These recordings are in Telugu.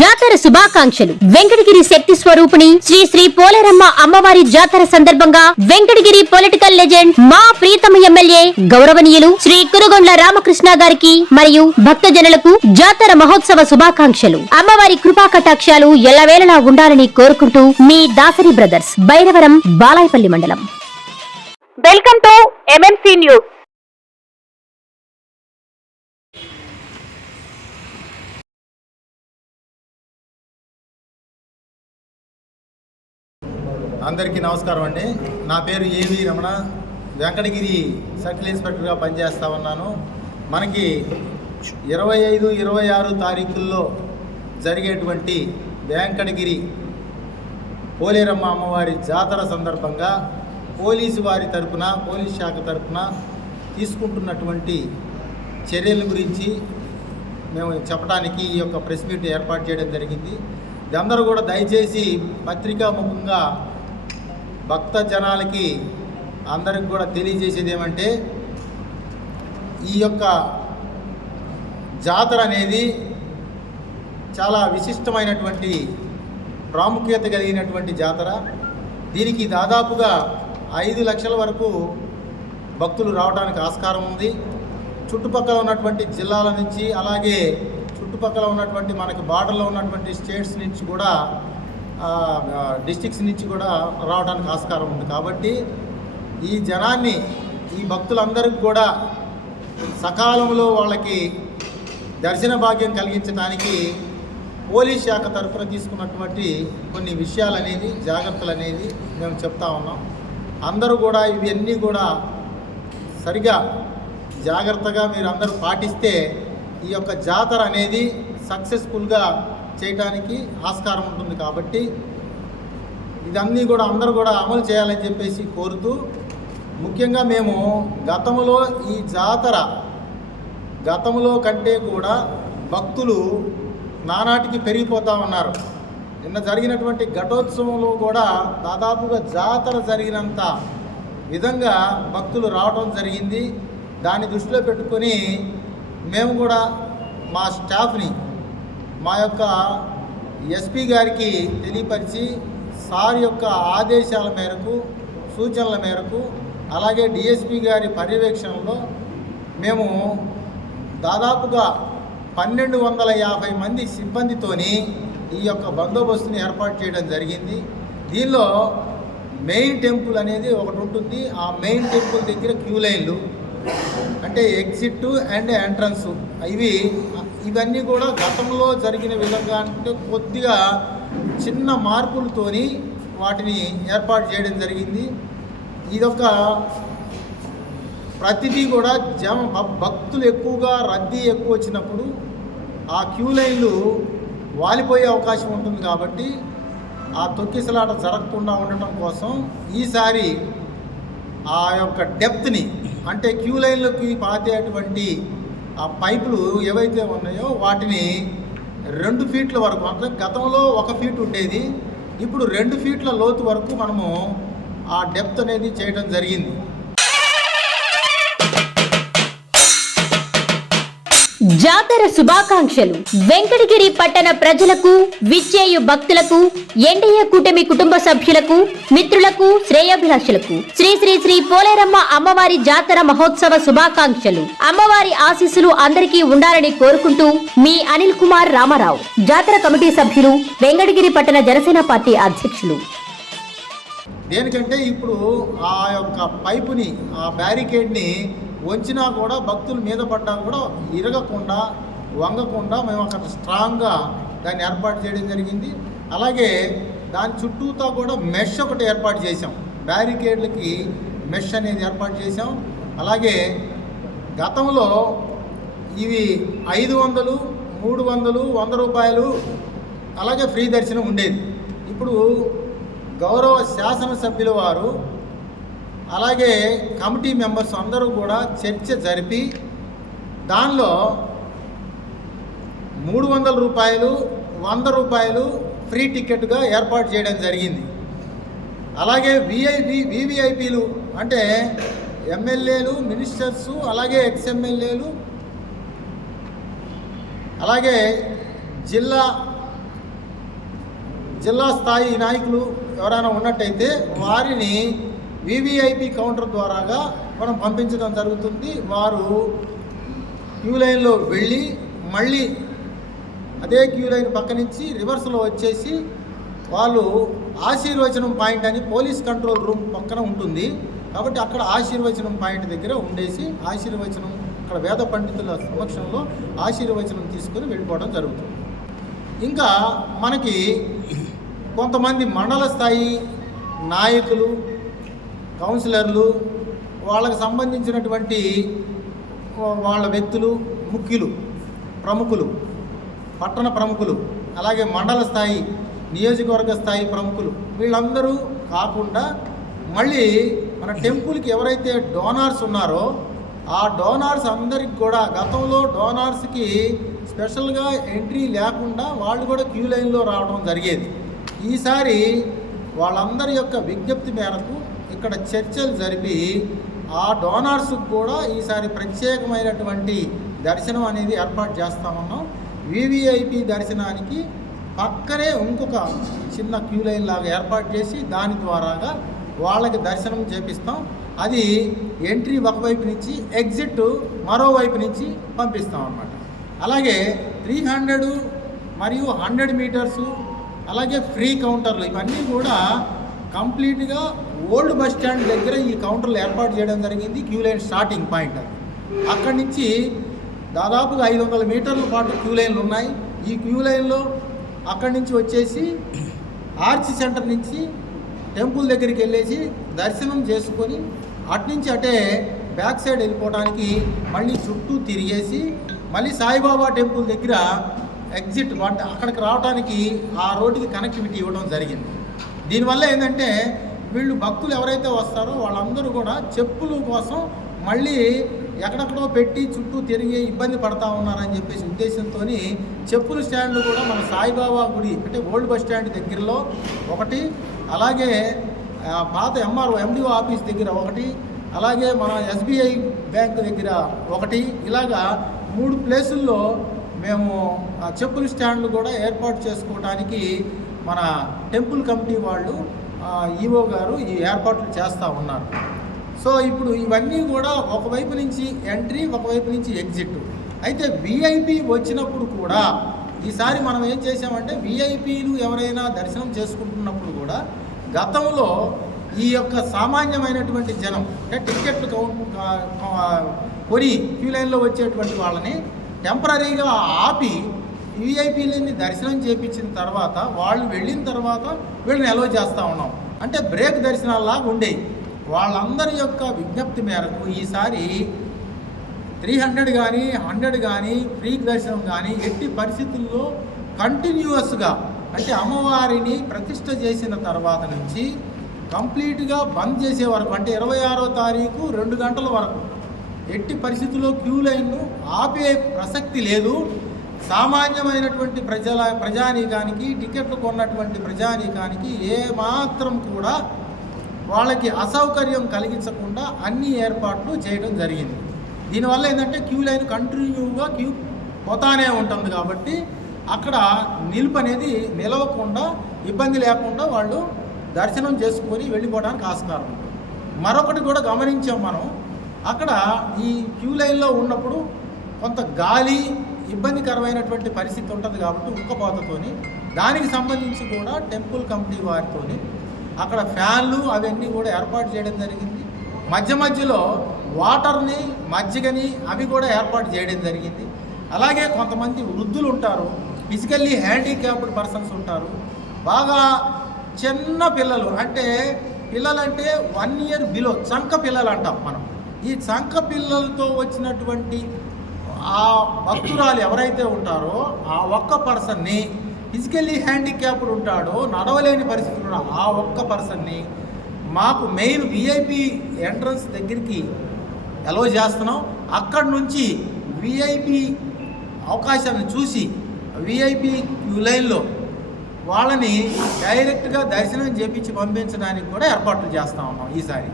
జాతర శుభాకాంక్షలు వెంకటగిరి శక్తి స్వరూపిణి శ్రీ శ్రీ పోలేరమ్మ అమ్మవారి జాతర సందర్భంగా వెంకటగిరి పొలిటికల్ లెజెండ్ మా ప్రీతమ ఎమ్మెల్యే గౌరవనీయులు శ్రీ కురుగొండ్ల రామకృష్ణ గారికి మరియు భక్తజనులకు జాతర మహోత్సవ శుభాకాంక్షలు అమ్మవారి కృపా కటాక్షాలు ఎల్లవేళలా ఉండాలని కోరుకుంటూ మీ దాసరి బ్రదర్స్ భైరవరం బాలాయపల్లి మండలం వెల్కమ్ టు ఎంఎంసీ న్యూస్ అందరికీ నమస్కారం అండి నా పేరు ఏవి రమణ వెంకటగిరి సర్కిల్ ఇన్స్పెక్టర్గా పనిచేస్తా ఉన్నాను మనకి ఇరవై ఐదు ఇరవై ఆరు తారీఖుల్లో జరిగేటువంటి వెంకటగిరి పోలేరమ్మ అమ్మవారి జాతర సందర్భంగా పోలీసు వారి తరఫున పోలీస్ శాఖ తరఫున తీసుకుంటున్నటువంటి చర్యల గురించి మేము చెప్పడానికి ఈ యొక్క ప్రెస్ మీట్ ఏర్పాటు చేయడం జరిగింది అందరూ కూడా దయచేసి పత్రికా ముఖంగా భక్త జనాలకి అందరికి కూడా తెలియజేసేది ఏమంటే ఈ యొక్క జాతర అనేది చాలా విశిష్టమైనటువంటి ప్రాముఖ్యత కలిగినటువంటి జాతర దీనికి దాదాపుగా ఐదు లక్షల వరకు భక్తులు రావడానికి ఆస్కారం ఉంది చుట్టుపక్కల ఉన్నటువంటి జిల్లాల నుంచి అలాగే చుట్టుపక్కల ఉన్నటువంటి మనకి బార్డర్లో ఉన్నటువంటి స్టేట్స్ నుంచి కూడా డిస్టిక్స్ నుంచి కూడా రావడానికి ఆస్కారం ఉంది కాబట్టి ఈ జనాన్ని ఈ భక్తులందరికీ కూడా సకాలంలో వాళ్ళకి దర్శన భాగ్యం కలిగించడానికి పోలీస్ శాఖ తరఫున తీసుకున్నటువంటి కొన్ని విషయాలు అనేది జాగ్రత్తలు అనేది మేము చెప్తా ఉన్నాం అందరూ కూడా ఇవన్నీ కూడా సరిగా జాగ్రత్తగా మీరు అందరూ పాటిస్తే ఈ యొక్క జాతర అనేది సక్సెస్ఫుల్గా చేయడానికి ఆస్కారం ఉంటుంది కాబట్టి ఇదన్నీ కూడా అందరూ కూడా అమలు చేయాలని చెప్పేసి కోరుతూ ముఖ్యంగా మేము గతంలో ఈ జాతర గతంలో కంటే కూడా భక్తులు నానాటికి పెరిగిపోతూ ఉన్నారు నిన్న జరిగినటువంటి ఘటోత్సవంలో కూడా దాదాపుగా జాతర జరిగినంత విధంగా భక్తులు రావడం జరిగింది దాన్ని దృష్టిలో పెట్టుకొని మేము కూడా మా స్టాఫ్ని మా యొక్క ఎస్పీ గారికి తెలియపరిచి సార్ యొక్క ఆదేశాల మేరకు సూచనల మేరకు అలాగే డిఎస్పి గారి పర్యవేక్షణలో మేము దాదాపుగా పన్నెండు వందల యాభై మంది సిబ్బందితోని ఈ యొక్క బందోబస్తుని ఏర్పాటు చేయడం జరిగింది దీనిలో మెయిన్ టెంపుల్ అనేది ఒకటి ఉంటుంది ఆ మెయిన్ టెంపుల్ దగ్గర క్యూ లైన్లు అంటే ఎగ్జిట్ అండ్ ఎంట్రన్స్ ఇవి ఇవన్నీ కూడా గతంలో జరిగిన విధంగా అంటే కొద్దిగా చిన్న మార్పులతోని వాటిని ఏర్పాటు చేయడం జరిగింది ఇదొక ప్రతిదీ కూడా జమ భక్తులు ఎక్కువగా రద్దీ ఎక్కువ వచ్చినప్పుడు ఆ క్యూ లైన్లు వాలిపోయే అవకాశం ఉంటుంది కాబట్టి ఆ తొక్కిసలాట జరగకుండా ఉండటం కోసం ఈసారి ఆ యొక్క డెప్త్ని అంటే క్యూ లైన్లకి పాతేటువంటి ఆ పైపులు ఏవైతే ఉన్నాయో వాటిని రెండు ఫీట్ల వరకు అంటే గతంలో ఒక ఫీట్ ఉండేది ఇప్పుడు రెండు ఫీట్ల లోతు వరకు మనము ఆ డెప్త్ అనేది చేయడం జరిగింది జాతర శుభాకాంక్షలు వెంకటగిరి పట్టణ ప్రజలకు విచ్చేయు భక్తులకు ఎన్డీఏ కూటమి కుటుంబ సభ్యులకు మిత్రులకు శ్రేయాభిలాషులకు శ్రీ శ్రీ శ్రీ పోలేరమ్మ అమ్మవారి జాతర మహోత్సవ శుభాకాంక్షలు అమ్మవారి ఆశీస్సులు అందరికీ ఉండాలని కోరుకుంటూ మీ అనిల్ కుమార్ రామారావు జాతర కమిటీ సభ్యులు వెంకటగిరి పట్టణ జనసేన పార్టీ అధ్యక్షులు దేనికంటే ఇప్పుడు ఆ యొక్క పైపుని ఆ బ్యారికేడ్ని వంచినా కూడా భక్తుల మీద పడ్డా కూడా ఇరగకుండా వంగకుండా మేము అక్కడ స్ట్రాంగ్గా దాన్ని ఏర్పాటు చేయడం జరిగింది అలాగే దాని చుట్టూతో కూడా మెష్ ఒకటి ఏర్పాటు చేసాం బ్యారికేడ్లకి మెష్ అనేది ఏర్పాటు చేసాం అలాగే గతంలో ఇవి ఐదు వందలు మూడు వందలు వంద రూపాయలు అలాగే ఫ్రీ దర్శనం ఉండేది ఇప్పుడు గౌరవ శాసనసభ్యుల వారు అలాగే కమిటీ మెంబర్స్ అందరూ కూడా చర్చ జరిపి దానిలో మూడు వందల రూపాయలు వంద రూపాయలు ఫ్రీ టికెట్గా ఏర్పాటు చేయడం జరిగింది అలాగే విఐపి వివిఐపీలు అంటే ఎమ్మెల్యేలు మినిస్టర్సు అలాగే ఎక్స్ఎమ్మెల్యేలు అలాగే జిల్లా జిల్లా స్థాయి నాయకులు ఎవరైనా ఉన్నట్టయితే వారిని వివిఐపి కౌంటర్ ద్వారాగా మనం పంపించడం జరుగుతుంది వారు క్యూ లైన్లో వెళ్ళి మళ్ళీ అదే క్యూ లైన్ పక్క నుంచి రివర్స్లో వచ్చేసి వాళ్ళు ఆశీర్వచనం పాయింట్ అని పోలీస్ కంట్రోల్ రూమ్ పక్కన ఉంటుంది కాబట్టి అక్కడ ఆశీర్వచనం పాయింట్ దగ్గర ఉండేసి ఆశీర్వచనం అక్కడ వేద పండితుల సమక్షంలో ఆశీర్వచనం తీసుకుని వెళ్ళిపోవడం జరుగుతుంది ఇంకా మనకి కొంతమంది మండల స్థాయి నాయకులు కౌన్సిలర్లు వాళ్ళకు సంబంధించినటువంటి వాళ్ళ వ్యక్తులు ముఖ్యులు ప్రముఖులు పట్టణ ప్రముఖులు అలాగే మండల స్థాయి నియోజకవర్గ స్థాయి ప్రముఖులు వీళ్ళందరూ కాకుండా మళ్ళీ మన టెంపుల్కి ఎవరైతే డోనార్స్ ఉన్నారో ఆ డోనార్స్ అందరికి కూడా గతంలో డోనార్స్కి స్పెషల్గా ఎంట్రీ లేకుండా వాళ్ళు కూడా క్యూ లైన్లో రావడం జరిగేది ఈసారి వాళ్ళందరి యొక్క విజ్ఞప్తి మేరకు ఇక్కడ చర్చలు జరిపి ఆ డోనర్స్కి కూడా ఈసారి ప్రత్యేకమైనటువంటి దర్శనం అనేది ఏర్పాటు చేస్తా ఉన్నాం వివిఐపి దర్శనానికి పక్కనే ఇంకొక చిన్న క్యూ లైన్ లాగా ఏర్పాటు చేసి దాని ద్వారాగా వాళ్ళకి దర్శనం చేపిస్తాం అది ఎంట్రీ ఒకవైపు నుంచి ఎగ్జిట్ మరోవైపు నుంచి పంపిస్తాం అన్నమాట అలాగే త్రీ హండ్రెడు మరియు హండ్రెడ్ మీటర్సు అలాగే ఫ్రీ కౌంటర్లు ఇవన్నీ కూడా కంప్లీట్గా ఓల్డ్ బస్ స్టాండ్ దగ్గర ఈ కౌంటర్లు ఏర్పాటు చేయడం జరిగింది క్యూ లైన్ స్టార్టింగ్ పాయింట్ అక్కడి నుంచి దాదాపుగా ఐదు వందల మీటర్ల పాటు క్యూ లైన్లు ఉన్నాయి ఈ క్యూ లైన్లో అక్కడి నుంచి వచ్చేసి ఆర్చి సెంటర్ నుంచి టెంపుల్ దగ్గరికి వెళ్ళేసి దర్శనం చేసుకొని నుంచి అటే బ్యాక్ సైడ్ వెళ్ళిపోవడానికి మళ్ళీ చుట్టూ తిరిగేసి మళ్ళీ సాయిబాబా టెంపుల్ దగ్గర ఎగ్జిట్ అక్కడికి రావడానికి ఆ రోడ్డుకి కనెక్టివిటీ ఇవ్వడం జరిగింది దీనివల్ల ఏంటంటే వీళ్ళు భక్తులు ఎవరైతే వస్తారో వాళ్ళందరూ కూడా చెప్పులు కోసం మళ్ళీ ఎక్కడెక్కడో పెట్టి చుట్టూ తిరిగి ఇబ్బంది పడతా ఉన్నారని చెప్పేసి ఉద్దేశంతో చెప్పుల స్టాండ్లు కూడా మన సాయిబాబా గుడి అంటే ఓల్డ్ బస్ స్టాండ్ దగ్గరలో ఒకటి అలాగే పాత ఎంఆర్ఓ ఎండిఓ ఆఫీస్ దగ్గర ఒకటి అలాగే మన ఎస్బీఐ బ్యాంక్ దగ్గర ఒకటి ఇలాగా మూడు ప్లేసుల్లో మేము చెప్పుల స్టాండ్లు కూడా ఏర్పాటు చేసుకోవడానికి మన టెంపుల్ కమిటీ వాళ్ళు ఈవో గారు ఈ ఏర్పాట్లు చేస్తూ ఉన్నారు సో ఇప్పుడు ఇవన్నీ కూడా ఒకవైపు నుంచి ఎంట్రీ ఒకవైపు నుంచి ఎగ్జిట్ అయితే విఐపి వచ్చినప్పుడు కూడా ఈసారి మనం ఏం చేసామంటే విఐపీలు ఎవరైనా దర్శనం చేసుకుంటున్నప్పుడు కూడా గతంలో ఈ యొక్క సామాన్యమైనటువంటి జనం అంటే టికెట్లు కౌంట్ కొని క్యూ లైన్లో వచ్చేటువంటి వాళ్ళని టెంపరీగా ఆపి వీఐపీలని దర్శనం చేయించిన తర్వాత వాళ్ళు వెళ్ళిన తర్వాత వీళ్ళని ఎలవ్ చేస్తూ ఉన్నాం అంటే బ్రేక్ దర్శనాల్లాగా ఉండేవి వాళ్ళందరి యొక్క విజ్ఞప్తి మేరకు ఈసారి త్రీ హండ్రెడ్ కానీ హండ్రెడ్ కానీ ఫ్రీ దర్శనం కానీ ఎట్టి పరిస్థితుల్లో కంటిన్యూస్గా అంటే అమ్మవారిని ప్రతిష్ట చేసిన తర్వాత నుంచి కంప్లీట్గా బంద్ చేసే వరకు అంటే ఇరవై ఆరో తారీఖు రెండు గంటల వరకు ఎట్టి పరిస్థితుల్లో క్యూ లైన్ను ఆపే ప్రసక్తి లేదు సామాన్యమైనటువంటి ప్రజల ప్రజానీకానికి టికెట్లు కొన్నటువంటి ప్రజానీకానికి ఏమాత్రం కూడా వాళ్ళకి అసౌకర్యం కలిగించకుండా అన్ని ఏర్పాట్లు చేయడం జరిగింది దీనివల్ల ఏంటంటే క్యూ లైన్ కంటిన్యూగా క్యూ పోతానే ఉంటుంది కాబట్టి అక్కడ నిలుపు అనేది నిలవకుండా ఇబ్బంది లేకుండా వాళ్ళు దర్శనం చేసుకొని వెళ్ళిపోవడానికి ఆస్కారం మరొకటి కూడా గమనించాం మనం అక్కడ ఈ క్యూ లైన్లో ఉన్నప్పుడు కొంత గాలి ఇబ్బందికరమైనటువంటి పరిస్థితి ఉంటుంది కాబట్టి ఉక్కపోతతోని దానికి సంబంధించి కూడా టెంపుల్ కంపెనీ వారితో అక్కడ ఫ్యాన్లు అవన్నీ కూడా ఏర్పాటు చేయడం జరిగింది మధ్య మధ్యలో వాటర్ని మజ్జిగని అవి కూడా ఏర్పాటు చేయడం జరిగింది అలాగే కొంతమంది వృద్ధులు ఉంటారు ఫిజికల్లీ హ్యాండిక్యాప్డ్ పర్సన్స్ ఉంటారు బాగా చిన్న పిల్లలు అంటే పిల్లలంటే వన్ ఇయర్ బిలో చంక పిల్లలు అంటాం మనం ఈ చంక పిల్లలతో వచ్చినటువంటి ఆ భక్తురాలు ఎవరైతే ఉంటారో ఆ ఒక్క పర్సన్ని ఫిజికల్లీ హ్యాండిక్యాప్డ్ ఉంటాడో నడవలేని పరిస్థితులు ఆ ఒక్క పర్సన్ని మాకు మెయిన్ విఐపి ఎంట్రన్స్ దగ్గరికి ఎలో చేస్తున్నాం అక్కడి నుంచి విఐపి అవకాశాన్ని చూసి విఐపి క్యూ లైన్లో వాళ్ళని డైరెక్ట్గా దర్శనం చేపించి పంపించడానికి కూడా ఏర్పాట్లు చేస్తూ ఉన్నాం ఈసారి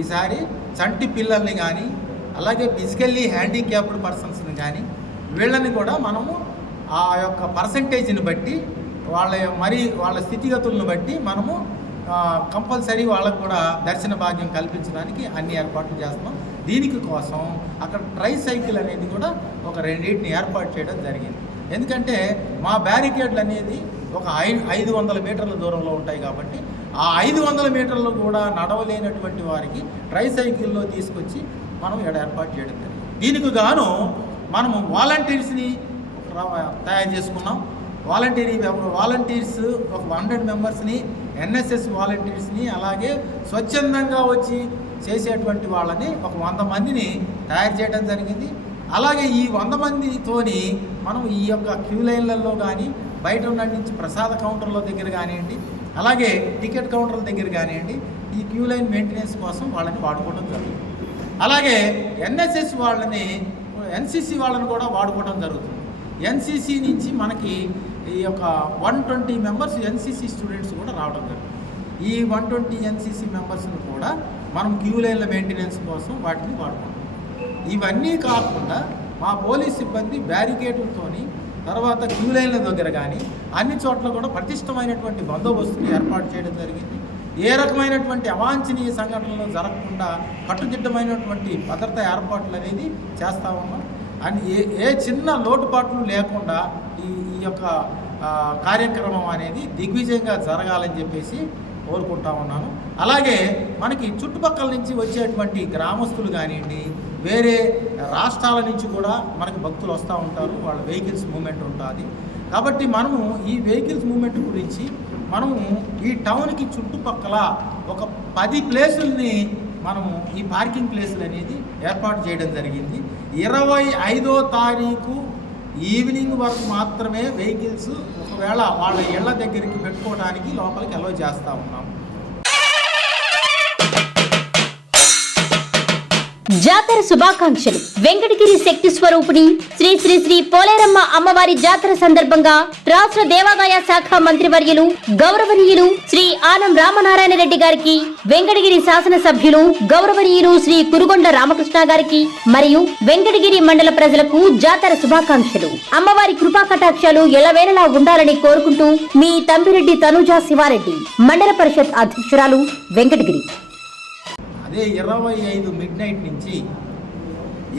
ఈసారి చంటి పిల్లల్ని కానీ అలాగే ఫిజికల్లీ హ్యాండిక్యాప్డ్ పర్సన్స్ని కానీ వీళ్ళని కూడా మనము ఆ యొక్క పర్సంటేజ్ని బట్టి వాళ్ళ మరి వాళ్ళ స్థితిగతులను బట్టి మనము కంపల్సరీ వాళ్ళకు కూడా దర్శన భాగ్యం కల్పించడానికి అన్ని ఏర్పాట్లు చేస్తున్నాం దీనికి కోసం అక్కడ ట్రై సైకిల్ అనేది కూడా ఒక రెండింటిని ఏర్పాటు చేయడం జరిగింది ఎందుకంటే మా బ్యారికేడ్లు అనేది ఒక ఐదు ఐదు వందల మీటర్ల దూరంలో ఉంటాయి కాబట్టి ఆ ఐదు వందల మీటర్లు కూడా నడవలేనటువంటి వారికి ట్రై సైకిల్లో తీసుకొచ్చి మనం ఇక్కడ ఏర్పాటు చేయడం జరిగింది దీనికి గాను మనము వాలంటీర్స్ని తయారు చేసుకున్నాం వాలంటీర్ వాలంటీర్స్ ఒక హండ్రెడ్ మెంబర్స్ని ఎన్ఎస్ఎస్ వాలంటీర్స్ని అలాగే స్వచ్ఛందంగా వచ్చి చేసేటువంటి వాళ్ళని ఒక వంద మందిని తయారు చేయడం జరిగింది అలాగే ఈ వంద మందితోని మనం ఈ యొక్క క్యూ లైన్లలో కానీ బయట ఉన్న నుంచి ప్రసాద కౌంటర్ల దగ్గర కానివ్వండి అలాగే టికెట్ కౌంటర్ల దగ్గర కానివ్వండి ఈ క్యూ లైన్ మెయింటెనెన్స్ కోసం వాళ్ళని వాడుకోవడం జరుగుతుంది అలాగే ఎన్ఎస్ఎస్ వాళ్ళని ఎన్సిసి వాళ్ళని కూడా వాడుకోవడం జరుగుతుంది ఎన్సిసి నుంచి మనకి ఈ యొక్క one twenty members NCC students కూడా రావడం జరుగుతుంది ఈ వన్ ట్వంటీ ఎన్సిసి మెంబర్స్ని కూడా మనం క్యూ లైన్ల మెయింటెనెన్స్ కోసం వాటిని వాడుకుంటాం ఇవన్నీ కాకుండా మా పోలీస్ సిబ్బంది బ్యారికేడ్లతో తర్వాత క్యూ లైన్ల దగ్గర కానీ అన్ని చోట్ల కూడా పటిష్టమైనటువంటి బందోబస్తుని ఏర్పాటు చేయడం జరిగింది ఏ రకమైనటువంటి అవాంఛనీయ సంఘటనలు జరగకుండా కట్టుదిట్టమైనటువంటి భద్రత ఏర్పాట్లు అనేది చేస్తా ఉన్నాం అండ్ ఏ ఏ చిన్న లోటుపాట్లు లేకుండా ఈ ఈ యొక్క కార్యక్రమం అనేది దిగ్విజయంగా జరగాలని చెప్పేసి కోరుకుంటా ఉన్నాను అలాగే మనకి చుట్టుపక్కల నుంచి వచ్చేటువంటి గ్రామస్తులు కానివ్వండి వేరే రాష్ట్రాల నుంచి కూడా మనకి భక్తులు వస్తూ ఉంటారు వాళ్ళ వెహికల్స్ మూమెంట్ ఉంటుంది కాబట్టి మనము ఈ వెహికల్స్ మూమెంట్ గురించి మనము ఈ టౌన్కి చుట్టుపక్కల ఒక పది ప్లేసుల్ని మనము ఈ పార్కింగ్ ప్లేసులు అనేది ఏర్పాటు చేయడం జరిగింది ఇరవై ఐదో తారీఖు ఈవినింగ్ వరకు మాత్రమే వెహికల్స్ ఒకవేళ వాళ్ళ ఇళ్ల దగ్గరికి పెట్టుకోవడానికి లోపలికి అలో చేస్తూ ఉన్నాము జాతర శుభాకాంక్షలు వెంకటగిరి శక్తి స్వరూపిణి శ్రీ శ్రీ శ్రీ పోలేరమ్మ అమ్మవారి జాతర సందర్భంగా రాష్ట్ర దేవాదాయ శాఖ మంత్రివర్యులు గౌరవనీయులు శ్రీ ఆనం రామనారాయణ రెడ్డి గారికి వెంకటగిరి శాసన సభ్యులు గౌరవనీయులు శ్రీ కురుగొండ రామకృష్ణ గారికి మరియు వెంకటగిరి మండల ప్రజలకు జాతర శుభాకాంక్షలు అమ్మవారి కృపా కటాక్షాలు ఎలవేళలా ఉండాలని కోరుకుంటూ మీ తంబిరెడ్డి తనుజా శివారెడ్డి మండల పరిషత్ అధ్యక్షురాలు వెంకటగిరి అదే ఇరవై ఐదు మిడ్ నైట్ నుంచి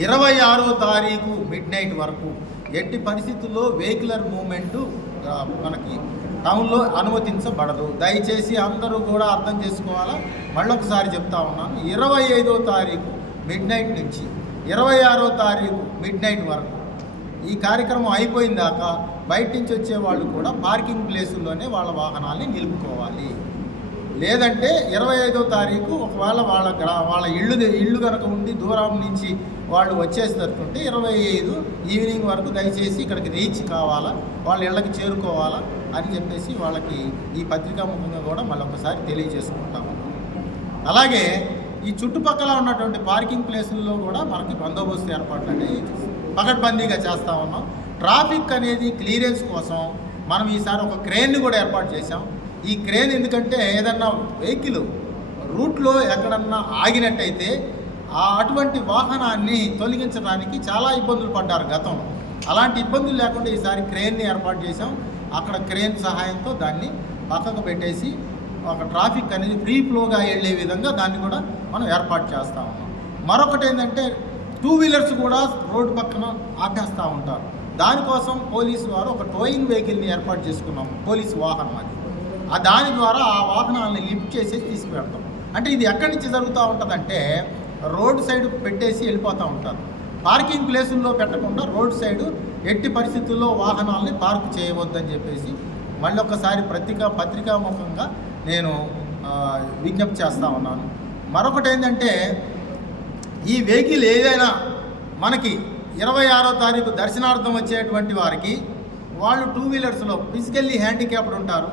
ఇరవై ఆరో తారీఖు మిడ్ నైట్ వరకు ఎట్టి పరిస్థితుల్లో వెహికులర్ మూమెంట్ మనకి టౌన్లో అనుమతించబడదు దయచేసి అందరూ కూడా అర్థం చేసుకోవాలా మళ్ళొకసారి చెప్తా ఉన్నాను ఇరవై ఐదో తారీఖు మిడ్ నైట్ నుంచి ఇరవై ఆరో తారీఖు మిడ్ నైట్ వరకు ఈ కార్యక్రమం అయిపోయిందాక బయట నుంచి వచ్చే వాళ్ళు కూడా పార్కింగ్ ప్లేసుల్లోనే వాళ్ళ వాహనాల్ని నిలుపుకోవాలి లేదంటే ఇరవై ఐదో తారీఖు ఒకవేళ వాళ్ళ వాళ్ళ ఇళ్ళు ఇళ్ళు కనుక ఉండి దూరం నుంచి వాళ్ళు వచ్చేసినట్టుంటే ఇరవై ఐదు ఈవినింగ్ వరకు దయచేసి ఇక్కడికి రీచ్ కావాలా వాళ్ళ ఇళ్ళకి చేరుకోవాలా అని చెప్పేసి వాళ్ళకి ఈ పత్రికా ముఖంగా కూడా మళ్ళీ తెలియజేసుకుంటాము అలాగే ఈ చుట్టుపక్కల ఉన్నటువంటి పార్కింగ్ ప్లేసుల్లో కూడా మనకి బందోబస్తు ఏర్పాట్లు అనేవి పకడ్బందీగా చేస్తూ ఉన్నాం ట్రాఫిక్ అనేది క్లియరెన్స్ కోసం మనం ఈసారి ఒక క్రేన్ని కూడా ఏర్పాటు చేసాం ఈ క్రేన్ ఎందుకంటే ఏదన్నా వెహికల్ రూట్లో ఎక్కడన్నా ఆగినట్టయితే ఆ అటువంటి వాహనాన్ని తొలగించడానికి చాలా ఇబ్బందులు పడ్డారు గతంలో అలాంటి ఇబ్బందులు లేకుండా ఈసారి క్రేన్ని ఏర్పాటు చేసాం అక్కడ క్రేన్ సహాయంతో దాన్ని పక్కకు పెట్టేసి ఒక ట్రాఫిక్ అనేది ఫ్రీ ఫ్లోగా వెళ్ళే విధంగా దాన్ని కూడా మనం ఏర్పాటు చేస్తూ ఉన్నాం మరొకటి ఏంటంటే టూ వీలర్స్ కూడా రోడ్డు పక్కన ఆపేస్తూ ఉంటారు దానికోసం పోలీసు వారు ఒక టోయింగ్ వెహికల్ని ఏర్పాటు చేసుకున్నాము పోలీసు వాహనం అది ఆ దాని ద్వారా ఆ వాహనాలని లిఫ్ట్ చేసేసి తీసుకువెళ్తాం అంటే ఇది ఎక్కడి నుంచి జరుగుతూ ఉంటుందంటే రోడ్ సైడ్ పెట్టేసి వెళ్ళిపోతూ ఉంటారు పార్కింగ్ ప్లేసుల్లో పెట్టకుండా రోడ్ సైడు ఎట్టి పరిస్థితుల్లో వాహనాలని పార్క్ చేయవద్దని చెప్పేసి మళ్ళొకసారి పత్రికా పత్రికాముఖంగా నేను విజ్ఞప్తి చేస్తూ ఉన్నాను మరొకటి ఏంటంటే ఈ వెహికల్ ఏదైనా మనకి ఇరవై ఆరో తారీఖు దర్శనార్థం వచ్చేటువంటి వారికి వాళ్ళు టూ వీలర్స్లో ఫిజికల్లీ హ్యాండిక్యాప్డ్ ఉంటారు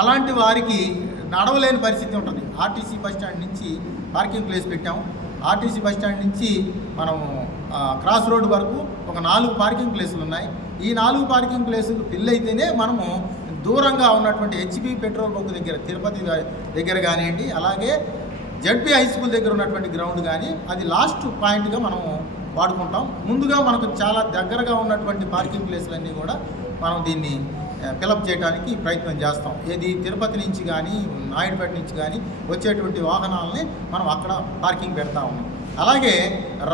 అలాంటి వారికి నడవలేని పరిస్థితి ఉంటుంది ఆర్టీసీ బస్ స్టాండ్ నుంచి పార్కింగ్ ప్లేస్ పెట్టాము ఆర్టీసీ బస్ స్టాండ్ నుంచి మనము క్రాస్ రోడ్ వరకు ఒక నాలుగు పార్కింగ్ ప్లేసులు ఉన్నాయి ఈ నాలుగు పార్కింగ్ ప్లేసులు ఫిల్ అయితేనే మనము దూరంగా ఉన్నటువంటి హెచ్పి పెట్రోల్ బంక్ దగ్గర తిరుపతి దగ్గర కానివ్వండి అలాగే జడ్పీ హై స్కూల్ దగ్గర ఉన్నటువంటి గ్రౌండ్ కానీ అది లాస్ట్ పాయింట్గా మనము వాడుకుంటాం ముందుగా మనకు చాలా దగ్గరగా ఉన్నటువంటి పార్కింగ్ ప్లేసులన్నీ కూడా మనం దీన్ని ఫిలప్ చేయడానికి ప్రయత్నం చేస్తాం ఏది తిరుపతి నుంచి కానీ నాయుడుపేట నుంచి కానీ వచ్చేటువంటి వాహనాలని మనం అక్కడ పార్కింగ్ పెడతా ఉన్నాం అలాగే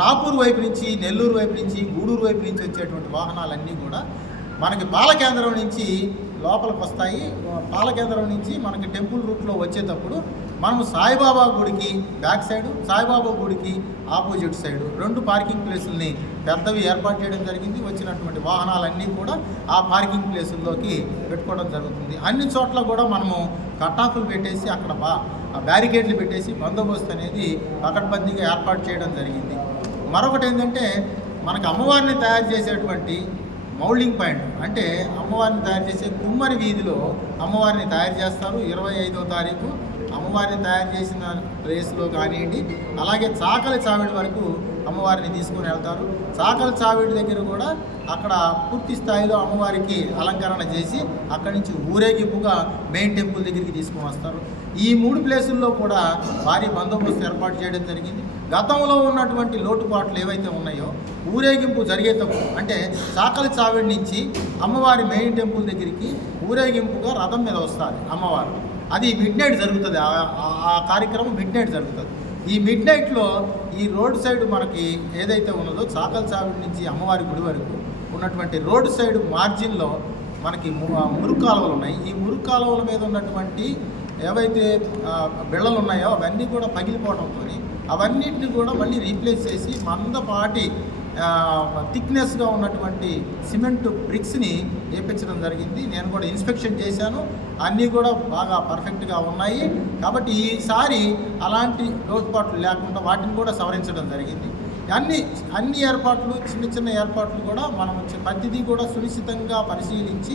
రాపూర్ వైపు నుంచి నెల్లూరు వైపు నుంచి గూడూరు వైపు నుంచి వచ్చేటువంటి వాహనాలన్నీ కూడా మనకి బాలకేంద్రం నుంచి లోపలికి వస్తాయి బాలకేంద్రం నుంచి మనకి టెంపుల్ రూట్లో వచ్చేటప్పుడు మనము సాయిబాబా గుడికి బ్యాక్ సైడు సాయిబాబా గుడికి ఆపోజిట్ సైడు రెండు పార్కింగ్ ప్లేసుల్ని పెద్దవి ఏర్పాటు చేయడం జరిగింది వచ్చినటువంటి వాహనాలన్నీ కూడా ఆ పార్కింగ్ ప్లేసుల్లోకి పెట్టుకోవడం జరుగుతుంది అన్ని చోట్ల కూడా మనము కట్టాఫులు పెట్టేసి అక్కడ బా బ్యారికేడ్లు పెట్టేసి బందోబస్తు అనేది పకడ్బందీగా ఏర్పాటు చేయడం జరిగింది మరొకటి ఏంటంటే మనకు అమ్మవారిని తయారు చేసేటువంటి మౌల్డింగ్ పాయింట్ అంటే అమ్మవారిని తయారు చేసే కుమ్మరి వీధిలో అమ్మవారిని తయారు చేస్తారు ఇరవై ఐదో తారీఖు అమ్మవారిని తయారు చేసిన ప్లేస్లో కానివ్వండి అలాగే చాకలి చావిడి వరకు అమ్మవారిని తీసుకుని వెళ్తారు చాకలి చావిడి దగ్గర కూడా అక్కడ పూర్తి స్థాయిలో అమ్మవారికి అలంకరణ చేసి అక్కడి నుంచి ఊరేగింపుగా మెయిన్ టెంపుల్ దగ్గరికి తీసుకుని వస్తారు ఈ మూడు ప్లేసుల్లో కూడా భారీ బందోబస్తు ఏర్పాటు చేయడం జరిగింది గతంలో ఉన్నటువంటి లోటుపాట్లు ఏవైతే ఉన్నాయో ఊరేగింపు జరిగేటప్పుడు అంటే చాకలి చావిడి నుంచి అమ్మవారి మెయిన్ టెంపుల్ దగ్గరికి ఊరేగింపుగా రథం మీద వస్తారు అమ్మవారు అది మిడ్ నైట్ జరుగుతుంది ఆ కార్యక్రమం మిడ్ నైట్ జరుగుతుంది ఈ మిడ్ నైట్లో ఈ రోడ్ సైడ్ మనకి ఏదైతే ఉన్నదో చాకల చావిడి నుంచి అమ్మవారి గుడి వరకు ఉన్నటువంటి రోడ్ సైడ్ మార్జిన్లో మనకి మురుగు కాలువలు ఉన్నాయి ఈ మురుగు కాలువల మీద ఉన్నటువంటి ఏవైతే బిళ్ళలు ఉన్నాయో అవన్నీ కూడా పగిలిపోవడంతో అవన్నింటినీ కూడా మళ్ళీ రీప్లేస్ చేసి మందపాటి థిక్నెస్గా ఉన్నటువంటి సిమెంట్ బ్రిక్స్ని వేపించడం జరిగింది నేను కూడా ఇన్స్పెక్షన్ చేశాను అన్నీ కూడా బాగా పర్ఫెక్ట్గా ఉన్నాయి కాబట్టి ఈసారి అలాంటి లోటుపాట్లు లేకుండా వాటిని కూడా సవరించడం జరిగింది అన్ని అన్ని ఏర్పాట్లు చిన్న చిన్న ఏర్పాట్లు కూడా మనం ప్రతిదీ కూడా సునిశ్చితంగా పరిశీలించి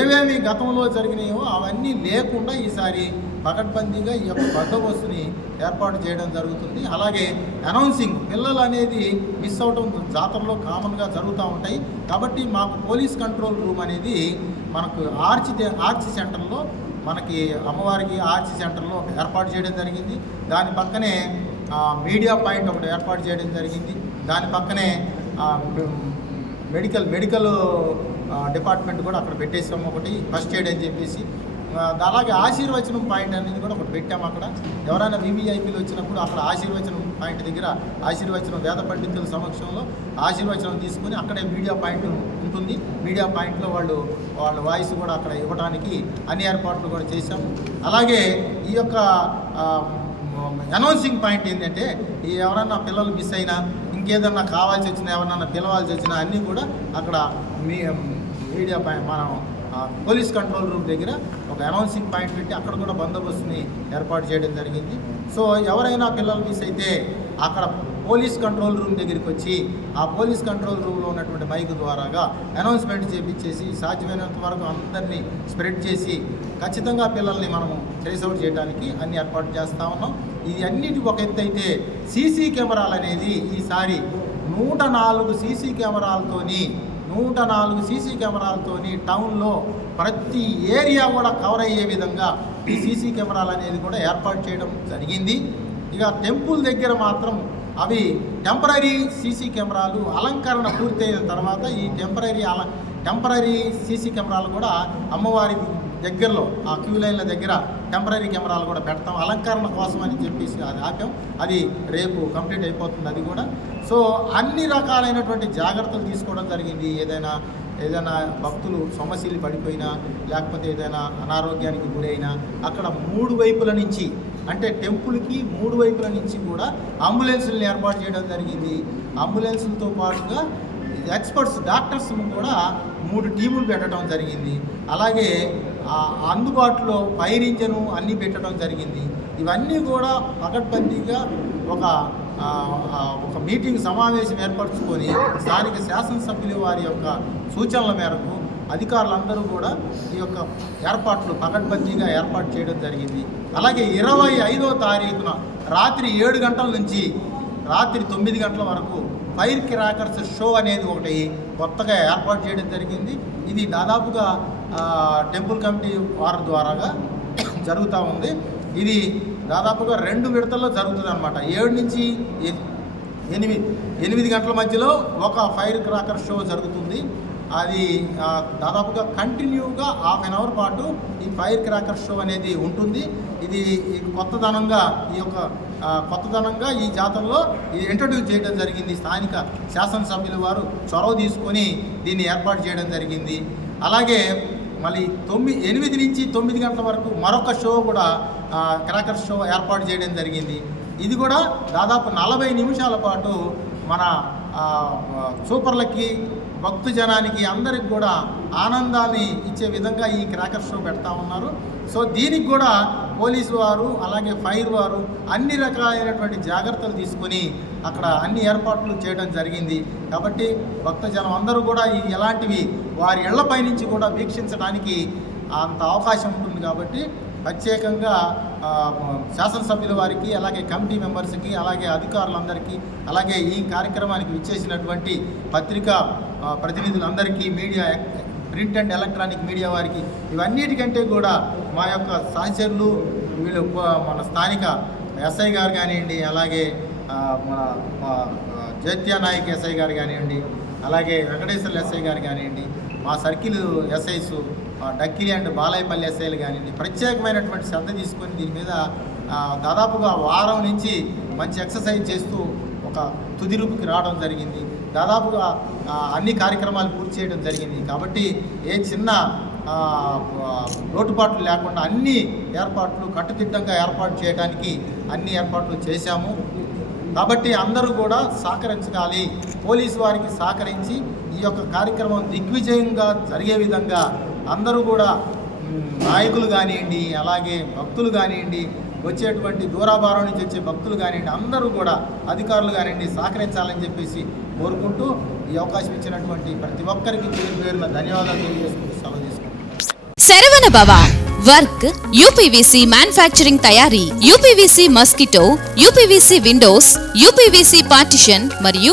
ఏవేవి గతంలో జరిగినాయో అవన్నీ లేకుండా ఈసారి పకడ్బందీగా ఈ యొక్క బందోబస్తుని ఏర్పాటు చేయడం జరుగుతుంది అలాగే అనౌన్సింగ్ పిల్లలు అనేది మిస్ అవటం జాతరలో కామన్గా జరుగుతూ ఉంటాయి కాబట్టి మాకు పోలీస్ కంట్రోల్ రూమ్ అనేది మనకు ఆర్చి ఆర్చి సెంటర్లో మనకి అమ్మవారికి ఆర్చి సెంటర్లో ఏర్పాటు చేయడం జరిగింది దాని పక్కనే మీడియా పాయింట్ ఒకటి ఏర్పాటు చేయడం జరిగింది దాని పక్కనే మెడికల్ మెడికల్ డిపార్ట్మెంట్ కూడా అక్కడ పెట్టేసాము ఒకటి ఫస్ట్ ఎయిడ్ అని చెప్పేసి అలాగే ఆశీర్వచనం పాయింట్ అనేది కూడా ఒకటి పెట్టాము అక్కడ ఎవరైనా వివిఐపీలు వచ్చినప్పుడు అక్కడ ఆశీర్వచనం పాయింట్ దగ్గర ఆశీర్వచనం వేద పండితుల సమక్షంలో ఆశీర్వచనం తీసుకుని అక్కడే మీడియా పాయింట్ ఉంటుంది మీడియా పాయింట్లో వాళ్ళు వాళ్ళ వాయిస్ కూడా అక్కడ ఇవ్వడానికి అన్ని ఏర్పాట్లు కూడా చేశాము అలాగే ఈ యొక్క అనౌన్సింగ్ పాయింట్ ఏంటంటే ఎవరన్నా పిల్లలు మిస్ అయినా ఇంకేదన్నా కావాల్సి వచ్చినా ఎవరన్నా పిలవాల్సి వచ్చినా అన్నీ కూడా అక్కడ మీ మీడియా మనం పోలీస్ కంట్రోల్ రూమ్ దగ్గర అనౌన్సింగ్ పాయింట్ పెట్టి అక్కడ కూడా బందోబస్తుని ఏర్పాటు చేయడం జరిగింది సో ఎవరైనా పిల్లలు మిస్ అయితే అక్కడ పోలీస్ కంట్రోల్ రూమ్ దగ్గరికి వచ్చి ఆ పోలీస్ కంట్రోల్ రూమ్లో ఉన్నటువంటి మైక్ ద్వారాగా అనౌన్స్మెంట్ చేపించేసి సాధ్యమైనంత వరకు అందరినీ స్ప్రెడ్ చేసి ఖచ్చితంగా పిల్లల్ని మనము అవుట్ చేయడానికి అన్ని ఏర్పాటు చేస్తూ ఉన్నాం ఇది అన్నిటి ఒక ఎత్తు అయితే సీసీ కెమెరాలు అనేది ఈసారి నూట నాలుగు సీసీ కెమెరాలతోని నూట నాలుగు సీసీ కెమెరాలతోని టౌన్లో ప్రతి ఏరియా కూడా కవర్ అయ్యే విధంగా ఈ సీసీ కెమెరాలు అనేది కూడా ఏర్పాటు చేయడం జరిగింది ఇక టెంపుల్ దగ్గర మాత్రం అవి టెంపరీ సీసీ కెమెరాలు అలంకరణ పూర్తయిన తర్వాత ఈ టెంపరీ అల టెంపరీ సీసీ కెమెరాలు కూడా అమ్మవారి దగ్గరలో ఆ క్యూ లైన్ల దగ్గర టెంపరీ కెమెరాలు కూడా పెడతాం అలంకరణ కోసం అని చెప్పేసి అది ఆపాం అది రేపు కంప్లీట్ అయిపోతుంది అది కూడా సో అన్ని రకాలైనటువంటి జాగ్రత్తలు తీసుకోవడం జరిగింది ఏదైనా ఏదైనా భక్తులు సమస్యలు పడిపోయినా లేకపోతే ఏదైనా అనారోగ్యానికి గురైనా అక్కడ మూడు వైపుల నుంచి అంటే టెంపుల్కి మూడు వైపుల నుంచి కూడా అంబులెన్సులను ఏర్పాటు చేయడం జరిగింది అంబులెన్సులతో పాటుగా ఎక్స్పర్ట్స్ డాక్టర్స్ కూడా మూడు టీములు పెట్టడం జరిగింది అలాగే అందుబాటులో ఫైర్ ఇంజను అన్నీ పెట్టడం జరిగింది ఇవన్నీ కూడా పకడ్బందీగా ఒక ఒక మీటింగ్ సమావేశం ఏర్పరచుకొని స్థానిక శాసనసభ్యులు వారి యొక్క సూచనల మేరకు అధికారులందరూ కూడా ఈ యొక్క ఏర్పాట్లు పకడ్బందీగా ఏర్పాటు చేయడం జరిగింది అలాగే ఇరవై ఐదో తారీఖున రాత్రి ఏడు గంటల నుంచి రాత్రి తొమ్మిది గంటల వరకు ఫైర్ క్రాకర్స్ షో అనేది ఒకటి కొత్తగా ఏర్పాటు చేయడం జరిగింది ఇది దాదాపుగా టెంపుల్ కమిటీ వారి ద్వారాగా జరుగుతూ ఉంది ఇది దాదాపుగా రెండు విడతల్లో జరుగుతుంది అనమాట ఏడు నుంచి ఎనిమిది ఎనిమిది గంటల మధ్యలో ఒక ఫైర్ క్రాకర్ షో జరుగుతుంది అది దాదాపుగా కంటిన్యూగా హాఫ్ అన్ అవర్ పాటు ఈ ఫైర్ క్రాకర్ షో అనేది ఉంటుంది ఇది కొత్తదనంగా ఈ యొక్క కొత్తదనంగా ఈ జాతరలో ఇంట్రడ్యూస్ చేయడం జరిగింది స్థానిక శాసనసభ్యుల వారు చొరవ తీసుకొని దీన్ని ఏర్పాటు చేయడం జరిగింది అలాగే మళ్ళీ తొమ్మిది ఎనిమిది నుంచి తొమ్మిది గంటల వరకు మరొక షో కూడా క్రాకర్ షో ఏర్పాటు చేయడం జరిగింది ఇది కూడా దాదాపు నలభై నిమిషాల పాటు మన సూపర్లకి భక్తు జనానికి అందరికి కూడా ఆనందాన్ని ఇచ్చే విధంగా ఈ క్రాకర్ షో పెడతా ఉన్నారు సో దీనికి కూడా పోలీసు వారు అలాగే ఫైర్ వారు అన్ని రకాలైనటువంటి జాగ్రత్తలు తీసుకొని అక్కడ అన్ని ఏర్పాట్లు చేయడం జరిగింది కాబట్టి జనం అందరూ కూడా ఈ ఎలాంటివి వారి ఇళ్లపై నుంచి కూడా వీక్షించడానికి అంత అవకాశం ఉంటుంది కాబట్టి ప్రత్యేకంగా శాసనసభ్యుల వారికి అలాగే కమిటీ మెంబర్స్కి అలాగే అధికారులందరికీ అలాగే ఈ కార్యక్రమానికి విచ్చేసినటువంటి పత్రికా ప్రతినిధులందరికీ media print and electronic media వారికి ఇవన్నిటికంటే కూడా మా యొక్క సహచరులు వీళ్ళు మన స్థానిక ఎస్ఐ గారు కానివ్వండి అలాగే మన జైత్యా నాయక్ ఎస్ఐ గారు కానివ్వండి అలాగే వెంకటేశ్వర్లు ఎస్ఐ గారు కానివ్వండి మా circle SIs Dakkili and Balayapalli ఎస్ఐలు కానివ్వండి ప్రత్యేకమైనటువంటి శ్రద్ధ తీసుకొని దీని మీద దాదాపుగా వారం నుంచి మంచి ఎక్సర్సైజ్ చేస్తూ ఒక తుది రూపుకి రావడం జరిగింది దాదాపుగా అన్ని కార్యక్రమాలు పూర్తి చేయడం జరిగింది కాబట్టి ఏ చిన్న లోటుపాట్లు లేకుండా అన్ని ఏర్పాట్లు కట్టుదిట్టంగా ఏర్పాటు చేయడానికి అన్ని ఏర్పాట్లు చేశాము కాబట్టి అందరూ కూడా సహకరించాలి పోలీసు వారికి సహకరించి ఈ యొక్క కార్యక్రమం దిగ్విజయంగా జరిగే విధంగా అందరూ కూడా నాయకులు కానివ్వండి అలాగే భక్తులు కానివ్వండి వచ్చేటువంటి దూరాభారం నుంచి వచ్చే భక్తులు కానివ్వండి అందరూ కూడా అధికారులు కానివ్వండి సహకరించాలని చెప్పేసి కోరుకుంటూ ఈ అవకాశం ఇచ్చినటువంటి ప్రతి ఒక్కరికి పేరు పేరున ధన్యవాదాలు తెలియజేసుకుంటూ సెలవు చేసుకుంటున్నాను బాబా వర్క్ యూపీవీసీ మ్యానుఫ్యాక్చరింగ్ తయారీ UPVC mosquito UPVC windows UPVC partition మరియు